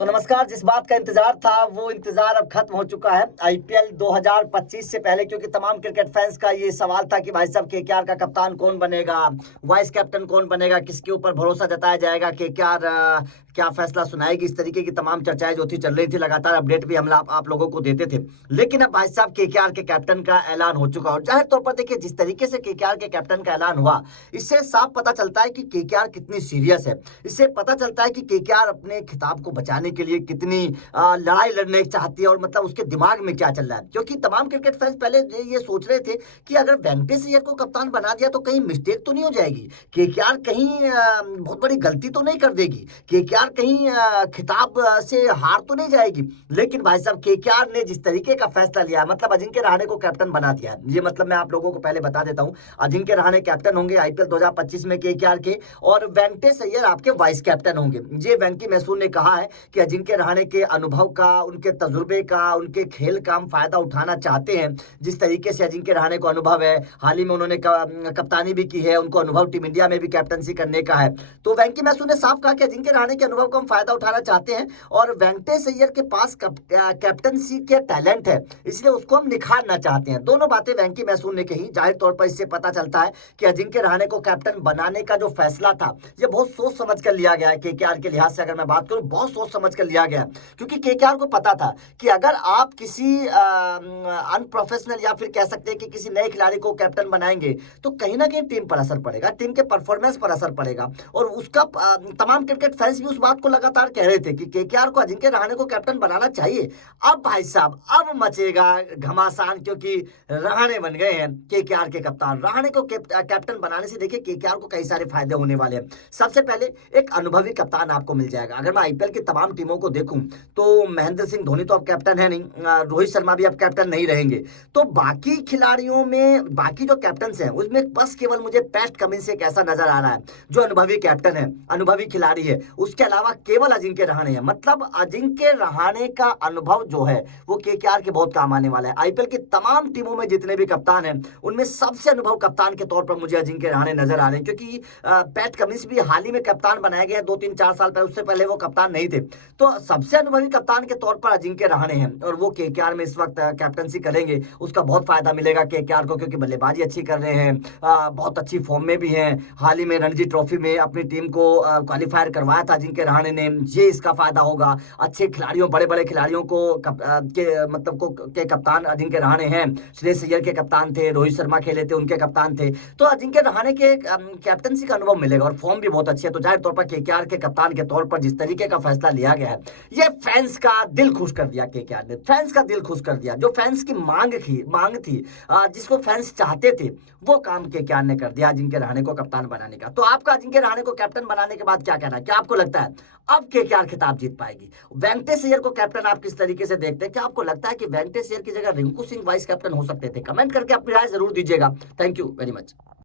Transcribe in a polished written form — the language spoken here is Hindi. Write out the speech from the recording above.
तो नमस्कार। जिस बात का इंतजार था वो इंतजार अब खत्म हो चुका है। आईपीएल 2025 से पहले, क्योंकि तमाम क्रिकेट फैंस का ये सवाल था कि भाई साहब केकेआर का कप्तान कौन बनेगा, वाइस कैप्टन कौन बनेगा, किसके ऊपर भरोसा जताया जाएगा, केकेआर क्या फैसला सुनाएगी। इस तरीके की तमाम चर्चाएं जो थी चल रही थी, लगातार अपडेट भी हम आप लोगों को देते थे। लेकिन अब भाई साहब केकेआर के कैप्टन का ऐलान हो चुका। और जाहिर तौर पर देखिए, जिस तरीके से केकेआर के कैप्टन का ऐलान हुआ, इससे साफ पता चलता है कि केकेआर कितनी सीरियस है। इससे पता चलता है कि केकेआर अपने खिताब को बचाने के लिए कितनी लड़ाई लड़ने चाहती है, और मतलब उसके दिमाग में क्या चल रहा है। क्योंकि तमाम क्रिकेट फैंस पहले ये सोच रहे थे कि अगर वेंकटेश अय्यर को कप्तान बना दिया तो कहीं मिस्टेक तो नहीं हो जाएगी, केकेआर कहीं बहुत बड़ी गलती तो नहीं कर देगी, केकेआर कहीं खिताब से हार तो नहीं जाएगी। लेकिन भाई साहब केकेआर ने जिस तरीके का फैसला लिया, मतलब अजिंक्य रहाणे को कैप्टन बना दिया है। ये मतलब मैं आप लोगों को पहले बता देता हूं, अजिंक्य रहाणे कैप्टन होंगे आईपीएल 2025 में केकेआर के, और वेंकटेश अय्यर आपके वाइस कैप्टन होंगे। ये वेंकी मैसूर ने कहा है कि अजिंक्य रहाणे के अनुभव का, उनके तजुर्बे का, उनके खेल का हम फायदा उठाना चाहते हैं। जिस तरीके से अजिंक्य रहाणे को अनुभव है, हाल ही में उन्होंने कप्तानी भी की है, उनको अनुभव टीम इंडिया में भी कैप्टनसी करने का है। तो वेंकी मैसूर ने साफ कहा कि अजिंक्य रहाणे के अनुभव का हम फायदा उठाना चाहते हैं, और वेंकटेश अय्यर के पास कैप्टनसी के टैलेंट है, इसलिए उसको हम निखारना चाहते हैं। दोनों बातें वेंकी मैसूर ने कही। जाहिर तौर पर इससे पता चलता है कि अजिंक्य रहाणे को कैप्टन बनाने का जो फैसला था, ये बहुत सोच समझ कर लिया गया है। केकेआर के लिहाज से अगर मैं बात करूं, बहुत सोच समझ कर लिया गया, क्योंकि केकेआर को पता था कि अगर आप किसी अनप्रोफेशनल या फिर कह सकते हैं कि किसी नए खिलाड़ी को कैप्टन बनाएंगे तो कहीं ना कहीं टीम पर असर पड़ेगा, टीम के परफॉर्मेंस पर असर पड़ेगा। और उसका तमाम क्रिकेट फैंस भी उस बात को लगातार कह रहे थे कि केकेआर को अजिंक्य रहाणे को कैप्टन बनाना चाहिए। अब भाई साहब अब मचेगा घमासान, क्योंकि रहाणे बन गए हैं केकेआर के कप्तान। रहाणे को कैप्टन बनाने से देखिए केकेआर को कई सारे फायदे होने वाले हैं। सबसे पहले एक अनुभवी कप्तान आपको मिल जाएगा। अगर मैं आईपीएल की तमाम टीमों को देखूं तो महेंद्र सिंह धोनी तो अब कैप्टन है नहीं, रोहित शर्मा भी अब कैप्टन नहीं रहेंगे। तो बाकी खिलाड़ियों में, बाकी जो कैप्टन हैं उसमें बस केवल मुझे पैट कमिंस एक ऐसा नजर आ रहा है जो अनुभवी कैप्टन है, अनुभवी खिलाड़ी है। उसके अलावा केवल अजिंक्य रहाणे है। मतलब अजिंक्य रहाणे का अनुभव जो है वो केकेआर के बहुत काम आने वाला है। आईपीएल की तमाम टीमों में जितने भी कप्तान हैं उनमें सबसे अनुभव कप्तान के तौर पर मुझे अजिंक्य रहाणे नजर आ रहे हैं, क्योंकि पैट कमिंस भी हाल ही में कप्तान बनाया गया 2-3-4 साल पहले, उससे पहले वो कप्तान नहीं थे। तो सबसे अनुभवी कप्तान के तौर पर अजिंक्य रहाणे हैं, और वो केकेआर में इस वक्त कैप्टनसी करेंगे। उसका बहुत फायदा मिलेगा केकेआर को, क्योंकि बल्लेबाजी अच्छी कर रहे हैं, बहुत अच्छी फॉर्म में भी हैं। हाल ही में रणजी ट्रॉफी में अपनी टीम को क्वालिफायर करवाया था अजिंक्य रहाणे ने, ये इसका फायदा होगा। अच्छे खिलाड़ियों, बड़े बड़े खिलाड़ियों को के कप्तान अजिंक्य रहाणे हैं। श्रेयस अय्यर के कप्तान थे, रोहित शर्मा खेले थे, उनके कप्तान थे। तो अजिंक्य रहाणे के कैप्टनसी का अनुभव मिलेगा, और फॉर्म भी बहुत अच्छी है। तो जाहिर तौर पर केकेआर के कप्तान के तौर पर जिस तरीके का फैसला लिया गया है, ये फैंस का दिल खुश कर दिया। केकेआर ने फैंस का दिल खुश कर दिया। जो फैंस की मांग थी, जिसको फैंस चाहते थे, वो काम केकेआर ने कर दिया, अजिंक्य रहाणे को कप्तान बनाने का। तो आपका अजिंक्य रहाणे को कैप्टन बनाने के बाद क्या कहना है? क्या आपको लगता है अब केकेआर खिताब जीत पाएगी? वेंकटेश अय्यर को कैप्टन आप किस तरीके से देखते हैं? क्या आपको लगता है कि वेंकटेश अय्यर की जगह रिंकू सिंह वाइस कैप्टन हो सकते थे? कमेंट करके अपनी राय जरूर दीजिएगा। Thank you very much.